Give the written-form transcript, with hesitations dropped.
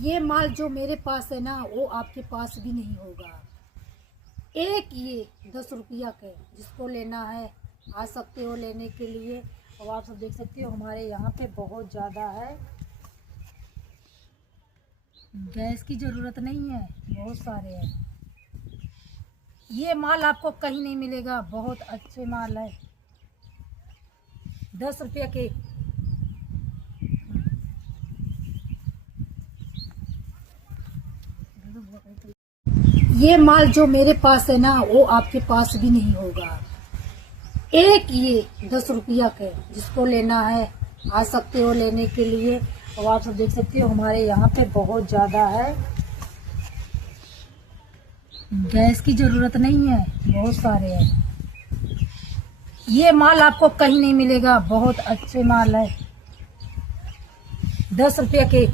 ये माल जो मेरे पास है ना वो आपके पास भी नहीं होगा। एक ये 10 रुपया के, जिसको लेना है आ सकते हो लेने के लिए। और आप सब देख सकते हो हमारे यहाँ पे बहुत ज़्यादा है, गैस की ज़रूरत नहीं है, बहुत सारे हैं। ये माल आपको कहीं नहीं मिलेगा, बहुत अच्छे माल है, 10 रुपये के। ये माल जो मेरे पास है ना वो आपके पास भी नहीं होगा। एक ये 10 रुपया के, जिसको लेना है आ सकते हो लेने के लिए। और आप सब देख सकते हो हमारे यहाँ पे बहुत ज़्यादा है, गैस की ज़रूरत नहीं है, बहुत सारे हैं। ये माल आपको कहीं नहीं मिलेगा, बहुत अच्छे माल है, 10 रुपये के।